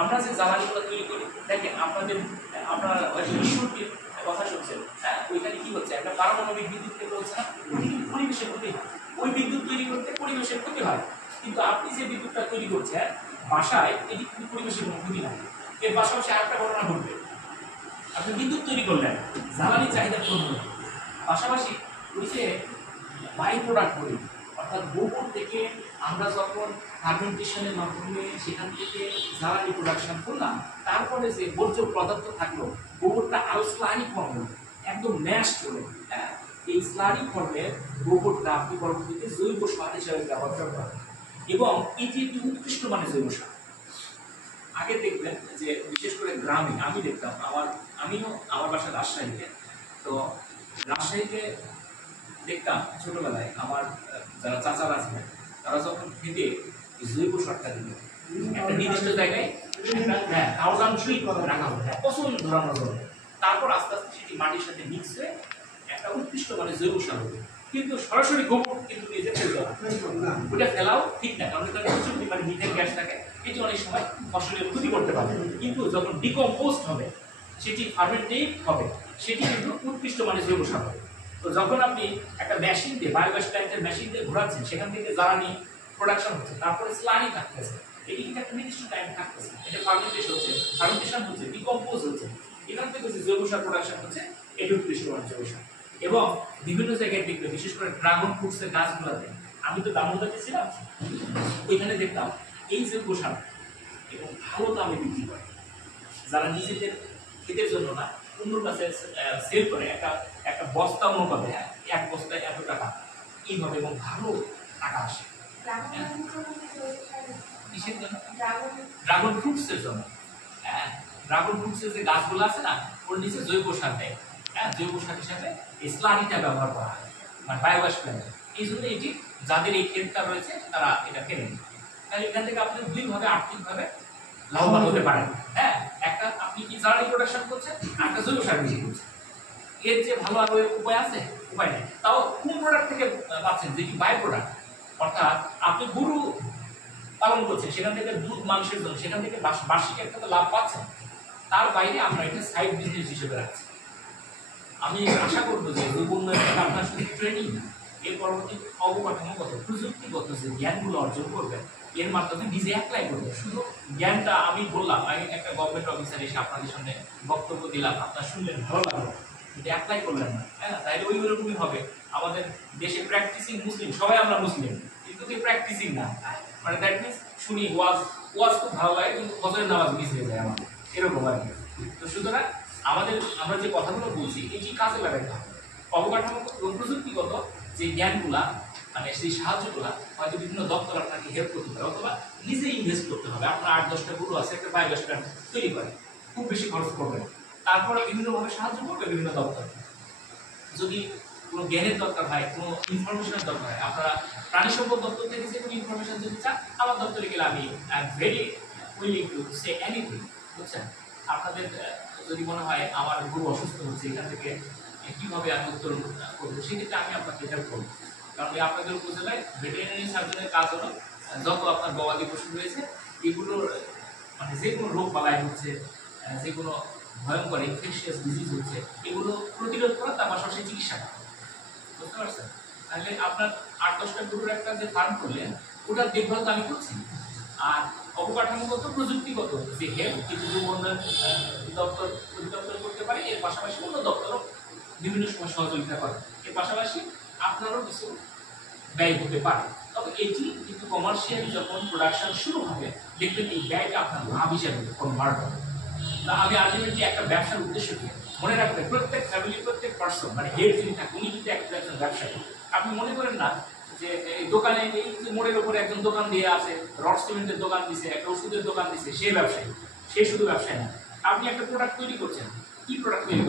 আমরা যে জ্বালানিগুলো তৈরি করি দেখেন আপনারা হয়তো ঈশ্বরকে কথা শুনছেন, হ্যাঁ ওইখানে কি হচ্ছে একটা পারমাণবিক বিদ্যুৎ কেন্দ্র হচ্ছে না, পরিবেশের ক্ষতি হয়। ওই বিদ্যুৎ তৈরি করতে পরিবেশের ক্ষতি হয়, কিন্তু আপনি যে বিদ্যুৎটা তৈরি করছেন বাসায়, এটি কিন্তু পরিবেশের কোনো ক্ষতি নাই। এর পাশাপাশি আরেকটা ঘটনা ঘটবে, আপনি বিদ্যুৎ তৈরি করলেন, জ্বালানি চাহিদা পূরণ হলো, পাশাপাশি ওই যে বাই প্রোডাক্ট করি, অর্থাৎ গোবর থেকে আমরা যখন ফার্মেন্টেশনের মাধ্যমে সেখান থেকে জ্বালানি প্রোডাকশন করলাম, তারপরে যে বর্জ্য পদার্থ থাকলো, গোবরটা আরো স্লারি ফর্ম হলো, একদম ম্যাশ হলো। হ্যাঁ, এই স্লারি ফর্মের গোবরটা আপনি পরবর্তীতে জৈব সার হিসাবে ব্যবহার করবেন, এবং এটি একটি উৎকৃষ্ট মানের জৈব সার। আগে দেখবেন যে বিশেষ করে গ্রামে আমি দেখতাম, আমিও আমার বাসা রাজশাহীতে, তো রাজশাহীতে দেখতাম ছোটবেলায় আমার যারা চাচারা ছিলেন তারা যখন খেতে জৈব সারটা দিত একটা নির্দিষ্ট জায়গায়, হ্যাঁ অংশই রাখা হবে, হ্যাঁ পছন্দ ধরানো হবে, তারপর আস্তে আস্তে সেটি মাটির সাথে মিক্স হয়ে একটা উৎকৃষ্ট মানে জৈব সার হবে। কিন্তু সরাসরি গোবর কিন্তু নিজে ফেলতে না, ওটা ফেলাও ঠিক না, কারণ এটা প্রচুর পরিমাণে মিথেন গ্যাস থাকে, এটি অনেক সময় ফসলের ক্ষতি করতে পারে। কিন্তু যখন ডিকম্পোস্ট হবে, সেটি ফার্মেন্টেড হবে, সেটি কিন্তু উৎকৃষ্ট মানে জৈব সার হবে। তো যখন আপনি একটা মেশিন দিয়ে বায়োগ্যাস প্ল্যান্টের মেশিন দিয়ে ঘোরাচ্ছেন, সেখান থেকে জ্বালানি প্রোডাকশন হচ্ছে, তারপরে স্লারি থাকতেছে, এটি কিন্তু একটা নির্দিষ্ট টাইম থাকতেছে, এটা ফার্মেন্টেশন হচ্ছে, ডিকম্পোজ হচ্ছে, এখান থেকে যে জৈব সার প্রোডাকশন হচ্ছে, এটি উৎকৃষ্ট মানে জৈব সার। এবং বিভিন্ন জায়গায় দেখবে, বিশেষ করে ড্রাগন ফ্রুটসের গাছগুলোতে, আমি তো দামোদরতে ছিলাম, ওইখানে দেখতাম এই জৈব সার এবং ভালো দামে বিক্রি করে, যারা নিজেদের ক্ষেতের জন্য না অন্যর কাছে সেল করে, একটা বস্তা অনুপাতে, হ্যাঁ এক বস্তায় এত টাকা এইভাবে, এবং ভালো টাকা আসে। কিসের জন্য? ড্রাগন ফ্রুটসের জন্য। হ্যাঁ, ড্রাগন ফ্রুটসের যে গাছগুলো আছে না, ওর নিচে জৈব সার দেয়, হ্যাঁ জৈব সার হিসাবে এই স্লারিটা ব্যবহার করা হয়, মানে বায়োগ্যাস প্ল্যান্ট। এই জন্য এটি যাদের এই ক্ষেতটা রয়েছে তারা এটা কেনে। তাহলে এখান থেকে আপনি দুইভাবে আর্থিকভাবে লাভবান হতে পারেন। হ্যাঁ, একটা আপনি কি জ্বালানি প্রোডাকশন করছেন, একটা জৈব সার বিক্রি করছেন, এর যে ভালো আরো উপায় আছে? উপায় নেই। তাও কোন প্রোডাক্ট থেকে পাচ্ছেন, যেটি বাই প্রোডাক্ট, অর্থাৎ আপনি গরু পালন করছেন, সেখান থেকে দুধ মাংসের জন্য সেখান থেকে বার্ষিক একটা তো লাভ পাচ্ছেন, তার বাইরে আমরা এটা সাইড বিজনেস হিসেবে রাখছি। আমি আশা করবো যে উন্নয়নটা আপনার শুধু ট্রেনিং, এর পরবর্তী অবকাঠামোগত প্রযুক্তিগত যে জ্ঞানগুলো অর্জন করবেন, এর মাধ্যমে নিজে অ্যাপ্লাই করবেন। শুধু জ্ঞানটা আমি বললাম, আমি একটা গভর্নমেন্ট অফিসার এসে আপনাদের সামনে বক্তব্য দিলাম, আপনার শুনলেন ভালো লাগলো, কিন্তু অ্যাপ্লাই করলেন না, হ্যাঁ তাইলে ওই রকমই হবে। আমাদের দেশে প্র্যাকটিসিং মুসলিম, সবাই আমরা মুসলিম, কিন্তু কি প্র্যাকটিসিং না, মানে দ্যাট মিনস শুনি ওয়াজ খুব ভালো লাগে, কিন্তু ফজরের নামাজ মিস হয়ে যায় আমাদের, এরকম আর কি। তো সুতরাং আমরা যে কথাগুলো বলছি, এটি কাজে লাগাইতে হবে। অবকাঠামোগত এবং প্রযুক্তিগত যে জ্ঞানগুলা, মানে সেই সাহায্যগুলা হয়তো বিভিন্ন দপ্তর আপনাকে হেল্প করতে পারে, অথবা নিজে ইনভেস্ট করতে হবে। আপনার 8-10টা গরু আছে, একটা বায়োগ্যাস প্ল্যান্ট তৈরি করে, খুব বেশি খরচ করবে, তারপরে বিভিন্নভাবে সাহায্য করবে বিভিন্ন দপ্তর। যদি কোনো জ্ঞানের দরকার হয়, কোনো ইনফরমেশনের দরকার হয়, আপনারা প্রাণী সম্পদ দপ্তর থেকে যে কোনো ইনফরমেশন যদি চান, আমার দপ্তরে গেলে আমি I am very willing to say anything, বুঝছেন। আপনাদের যদি মনে হয় আমার গরু অসুস্থ হচ্ছে, এখান থেকে কীভাবে আমি উত্তোলন করবো, সেক্ষেত্রে আমি আপনাকে হেল্প করবো। কারণ আপনাদের উপজেলায় ভেটেরিনারি সার্জনের কাজ হলো, যত আপনার গবাদি পশু রয়েছে এগুলোর মানে যে কোনো রোগ বালাই হচ্ছে, যে কোনো ভয়ঙ্কর ইনফেকশিয়াস ডিজিজ হচ্ছে, এগুলো প্রতিরোধ করা, তার পাশাপাশি চিকিৎসা করা, বুঝতে পারছেন। তাহলে আপনার 8-10টা গরুর একটা যে ফার্ম করলেন, ওটার দেখভাল তো আমি করছি। আর অবকাঠামোগত প্রযুক্তিগত যে হেল্প, কিছু উন্নয়ন দপ্তর অধিদপ্তর করতে পারে, এর পাশাপাশি অন্য দপ্তরও বিভিন্ন সময় সহযোগিতা করে, এর পাশাপাশি আপনারও কিছু ব্যয় হতে পারে। তবে এটি কিন্তু কমার্শিয়াল যখন প্রোডাকশন শুরু হবে, দেখবেন এই ব্যয়টা আপনার লাভ হিসাবে কনভার্ট হবে। তা আমি আলটিমেটলি একটা ব্যবসার উদ্দেশ্য কি মনে রাখবেন, প্রত্যেক ফ্যামিলি, প্রত্যেক পার্সন মানে হেড যিনি থাকে, উনি কিন্তু একজন ব্যবসায়ী। আপনি মনে করেন না যে এই দোকানে, এই যে মোড়ের উপরে একজন দোকান দিয়ে আছে, রড সিমেন্টের দোকান দিছে, একটা ওষুধের দোকান দিছে, সে ব্যবসায়ী, সে শুধু ব্যবসায়ী না। আপনি একটা প্রোডাক্ট তৈরি করছেন, কি প্রোডাক্ট তৈরি করছেন?